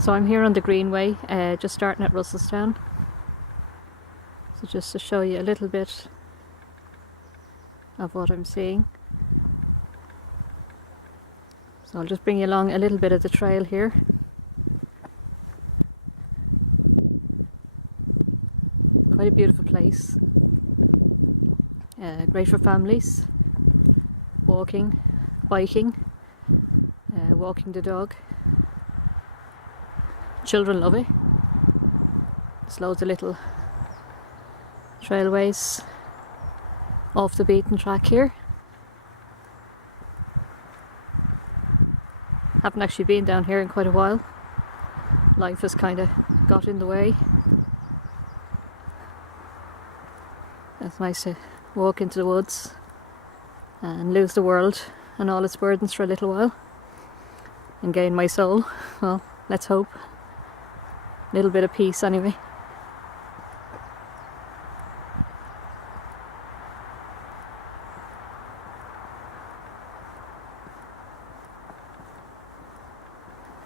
So I'm here on the Greenway, just starting at Russellstown. So just to show you a little bit of what I'm seeing. So I'll just bring you along a little bit of the trail here. Quite a beautiful place. Great for families, walking, biking, walking the dog. Children love it. There's loads of little trailways off the beaten track here. Haven't actually been down here in quite a while. Life has kind of got in the way. It's nice to walk into the woods and lose the world and all its burdens for a little while and gain my soul. Well, let's hope. A little bit of peace anyway.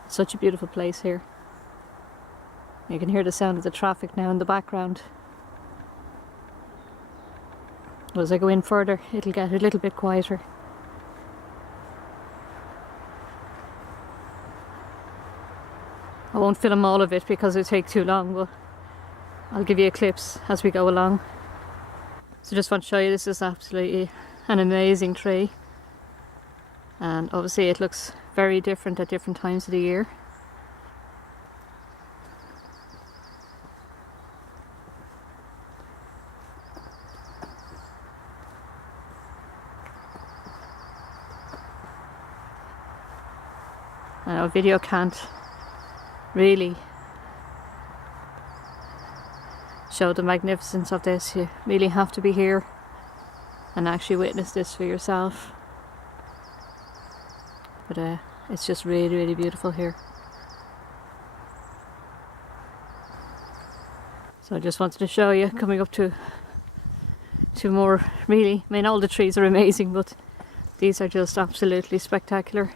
Such a beautiful place here. You can hear the sound of the traffic now in the background. But as I go in further, it'll get a little bit quieter. I won't film all of it because it'll take too long, but I'll give you clips as we go along. So just want to show you, this is absolutely an amazing tree. And obviously it looks very different at different times of the year. I know video can't really show the magnificence of this. You really have to be here and actually witness this for yourself. But it's just really, really beautiful here. So I just wanted to show you, coming up to more really, I mean all the trees are amazing, but these are just absolutely spectacular.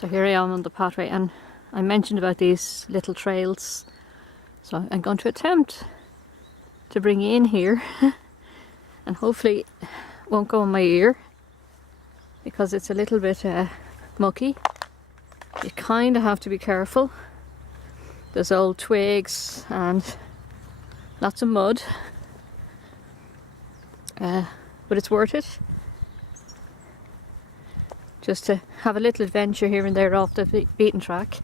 So here I am on the pathway, and I mentioned about these little trails, so I'm going to attempt to bring you in here and hopefully it won't go in my ear because it's a little bit mucky. You kind of have to be careful. There's old twigs and lots of mud, but it's worth it. Just to have a little adventure here and there off the beaten track.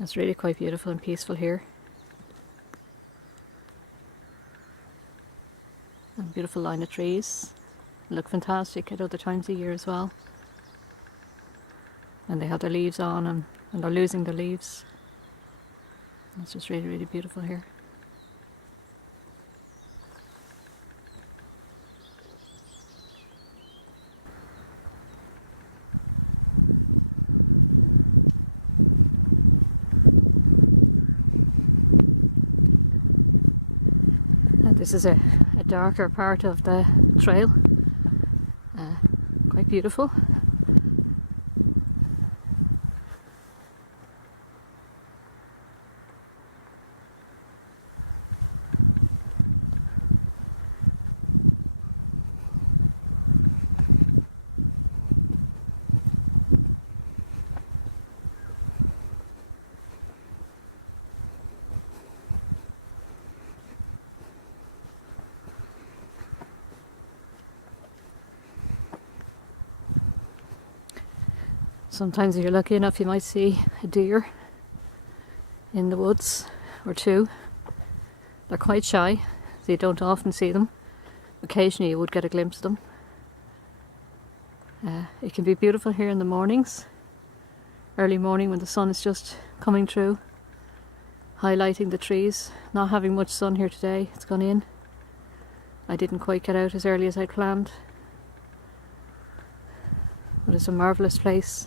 It's really quite beautiful and peaceful here. And a beautiful line of trees. They look fantastic at other times of year as well. And they have their leaves on and they're losing their leaves. It's just really, really beautiful here. And this is a darker part of the trail. beautiful. Sometimes if you're lucky enough you might see a deer in the woods or two. They're quite shy, so you don't often see them. Occasionally you would get a glimpse of them. It can be beautiful here in the mornings, early morning when the sun is just coming through, highlighting the trees. Not having much sun here today, it's gone in. I didn't quite get out as early as I planned, but it's a marvellous place.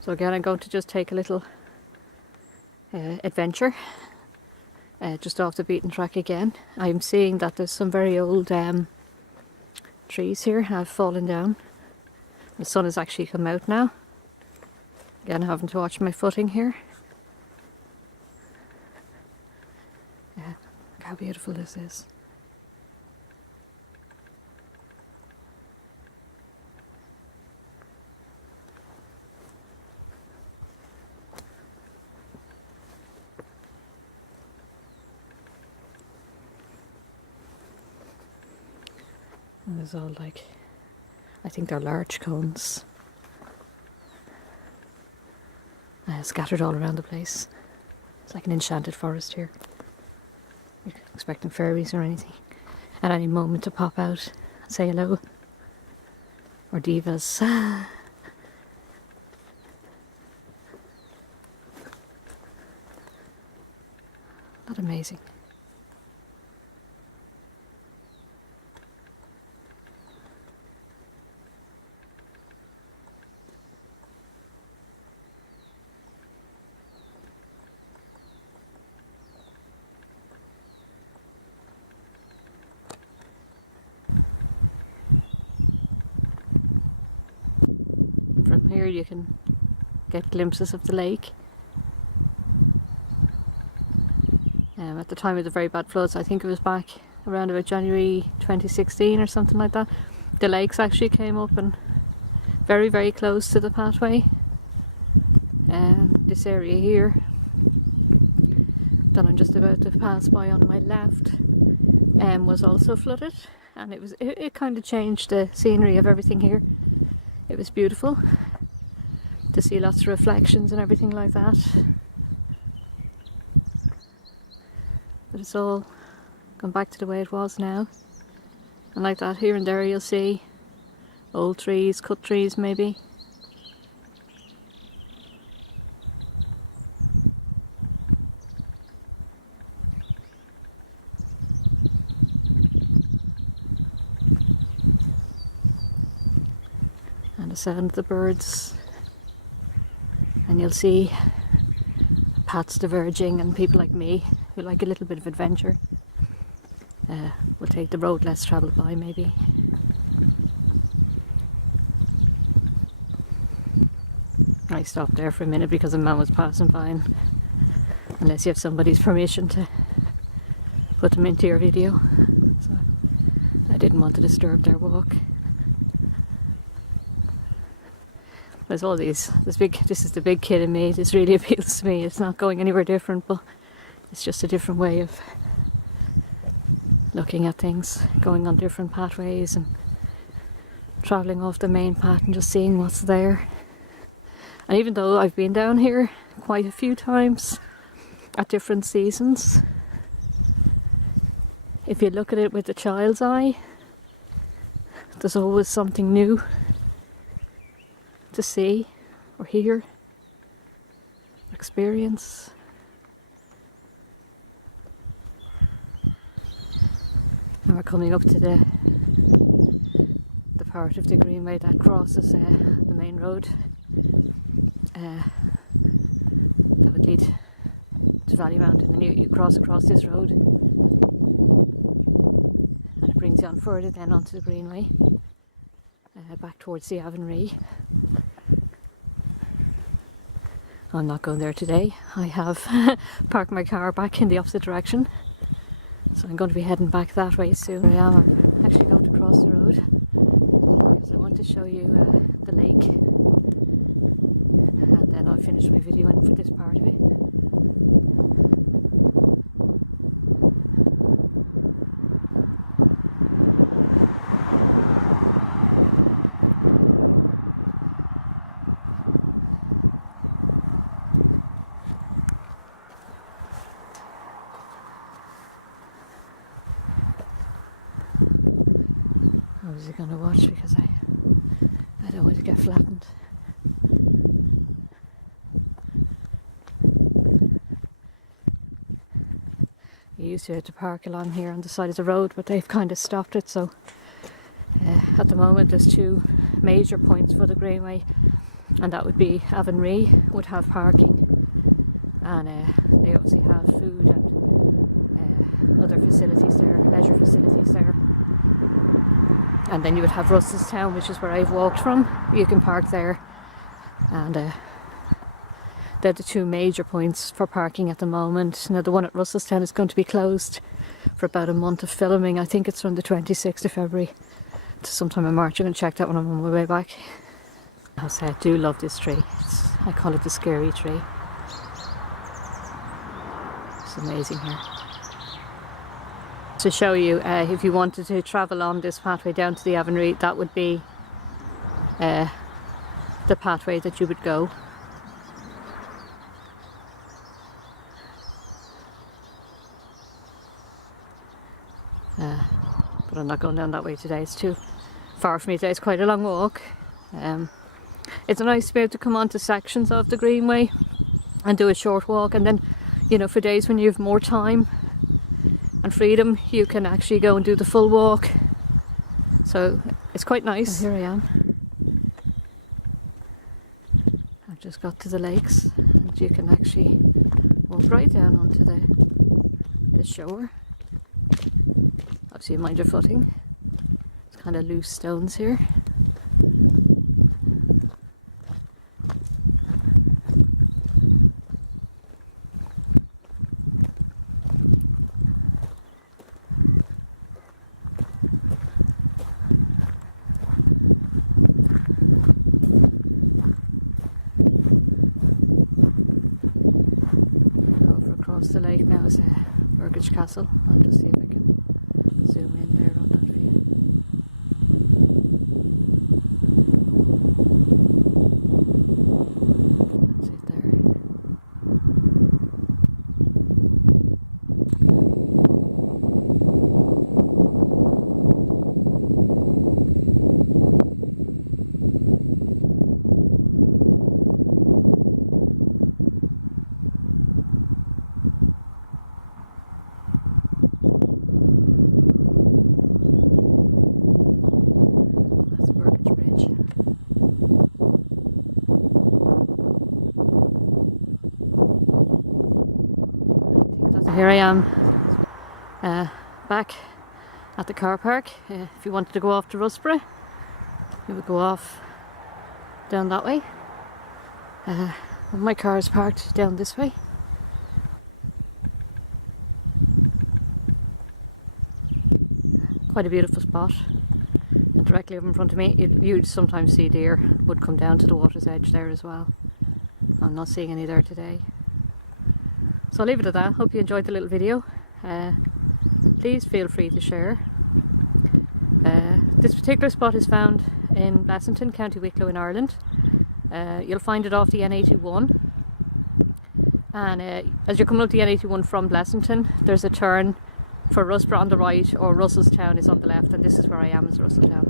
So again, I'm going to just take a little adventure just off the beaten track again. I'm seeing that there's some very old trees here have fallen down. The sun has actually come out now. Again, having to watch my footing here. Look how beautiful this is. And there's all like, I think they're large cones scattered all around the place. It's like an enchanted forest here. You're expecting fairies or anything at any moment to pop out and say hello. Or divas. Not amazing. You can get glimpses of the lake. At the time of the very bad floods, I think it was back around about January 2016 or something like that, the lakes actually came up and very, very close to the pathway. This area here that I'm just about to pass by on my left was also flooded, and it kind of changed the scenery of everything here. It was beautiful to see lots of reflections and everything like that. But it's all gone back to the way it was now. And like that, here and there you'll see old trees, cut trees maybe. And the sound of the birds. And you'll see paths diverging, and people like me who like a little bit of adventure will take the road less travelled by maybe. I stopped there for a minute because a man was passing by, and unless you have somebody's permission to put them into your video, so I didn't want to disturb their walk. There's all these, this is the big kid in me, this really appeals to me. It's not going anywhere different, but it's just a different way of looking at things, going on different pathways and travelling off the main path and just seeing what's there. And even though I've been down here quite a few times at different seasons, if you look at it with the child's eye, there's always something new to see or hear. Like experience. And we're coming up to the part of the Greenway that crosses the main road. That would lead to Valley Mountain, and you cross across this road, and it brings you on further then onto the Greenway, back towards the Avonry. I'm not going there today. I have parked my car back in the opposite direction, so I'm going to be heading back that way soon. I am actually going to cross the road, so I want to show you the lake, and then I'll finish my video for this part of it. I was going to watch because I don't want to get flattened. You used to have to park along here on the side of the road, but they've kind of stopped it, so at the moment there's two major points for the Greenway, and that would be Avonry would have parking, and they obviously have food and other facilities there, leisure facilities there. And then you would have Russellstown, which is where I've walked from. You can park there, and they're the two major points for parking at the moment. Now the one at Russellstown is going to be closed for about a month of filming. I think it's from the 26th of February to sometime in March. I'm going to check that when I'm on my way back. I'll say I do love this tree. I call it the scary tree. It's amazing here. To show you, if you wanted to travel on this pathway down to the Avonry, that would be the pathway that you would go. But I'm not going down that way today, it's too far for me today. It's quite a long walk. It's nice to be able to come onto sections of the Greenway and do a short walk, and then, you know, for days when you have more time and freedom, you can actually go and do the full walk. So it's quite nice. And here I am. I've just got to the lakes, and you can actually walk right down onto the shore. Obviously mind your footing. It's kind of loose stones here. Castle. I'll just see if I can zoom in there on that view. That's it there. Here I am, back at the car park. If you wanted to go off to Russborough, you would go off down that way. My car is parked down this way. Quite a beautiful spot. And directly up in front of me, you'd sometimes see deer would come down to the water's edge there as well. I'm not seeing any there today. So I'll leave it at that. Hope you enjoyed the little video. Please feel free to share. This particular spot is found in Blessington, County Wicklow in Ireland. You'll find it off the N81. And as you're coming up the N81 from Blessington, there's a turn for Russborough on the right, or Russellstown is on the left, and this is where I am, is Russellstown.